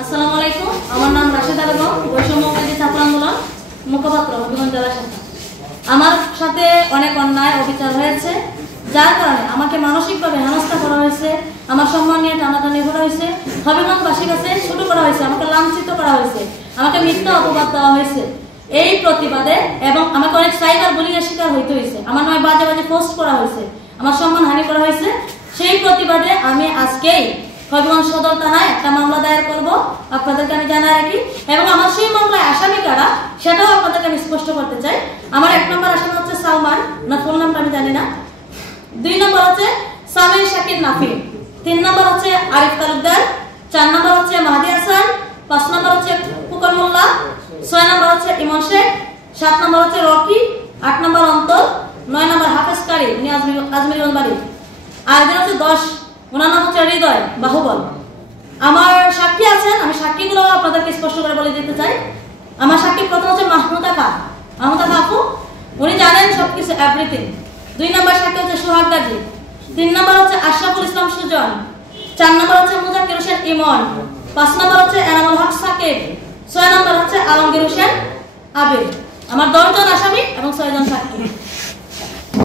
আসসালামু আলাইকুম, আমার নাম রাশেদা বেগম, বৈষম্যবিরোধী ছাত্র আন্দোলন মুখপাত্র, হবিগঞ্জ জেলা শাখা। আমার সাথে অনেক অন্যায় অবিচার হয়েছে, যার কারণে আমাকে মানসিকভাবে হেনস্থা করা হয়েছে, আমার সম্মান নিয়ে টানাটানি করা হয়েছে, হবিগঞ্জবাসীর কাছে ছোট করা হয়েছে, আমাকে লাঞ্ছিত করা হয়েছে, আমাকে মিথ্যা অপবাদ দেওয়া হয়েছে। এই প্রতিবাদে এবং আমাকে অনেক সাইবার বুলিংয়ের শিকার হইতে হয়েছে, আমার নয় বাজে বাজে পোস্ট করা হয়েছে, আমার সম্মান হানি করা হয়েছে। সেই প্রতিবাদে আমি আজকেই হবিগঞ্জ সদর থানায় একটা মামলা দায়ের করব, আপনাদেরকে আমি জানাই রাখি। এবং আমার সেই মামলায় আসামি কারা সেটাও আপনাদেরকে আমি স্পষ্ট করতে চাই। আমার 1 নম্বর আসামি হচ্ছে সালমান, না ফুল নামটা আমি জানি না। 2 নম্বর হচ্ছে সামির শাকির নাফি, 3 নম্বর হচ্ছে আরিফ তালুকদার, 4 নম্বর হচ্ছে মাহাদি হাসান, 5 নম্বর হচ্ছে ফুকন মোল্লা, 6 নম্বর হচ্ছে ইমন শেখ, 7 নম্বর হচ্ছে রকি, 8 নম্বর অন্তর, 9 নম্বর হাফেজ কারি, উনি আজমিরগঞ্জ বাড়ি, আর একজন হচ্ছে 10, ওনার নাম হচ্ছে হৃদয় বাহুবল। আমার সাক্ষী আছেন, আমি সাক্ষীগুলো আপনাদেরকে স্পষ্ট করে বলে দিতে চাই। আমার সাক্ষী প্রথম হচ্ছে মাহমুদা আপু, উনি জানেন সবকিছু এভরিথিং। 2 নম্বর সাক্ষী হচ্ছে সোহাগ গাজী, 3 নম্বর হচ্ছে আশরাফুল ইসলাম সুজন, 4 নম্বর হচ্ছে মুজাক্কির হোসেন ইমন, 5 নম্বর হচ্ছে এনামুল হক সাকিব, 6 নম্বর হচ্ছে আলমগীর হোসেন আবির। আমার 10 জন আসামি এবং 6 জন সাক্ষী।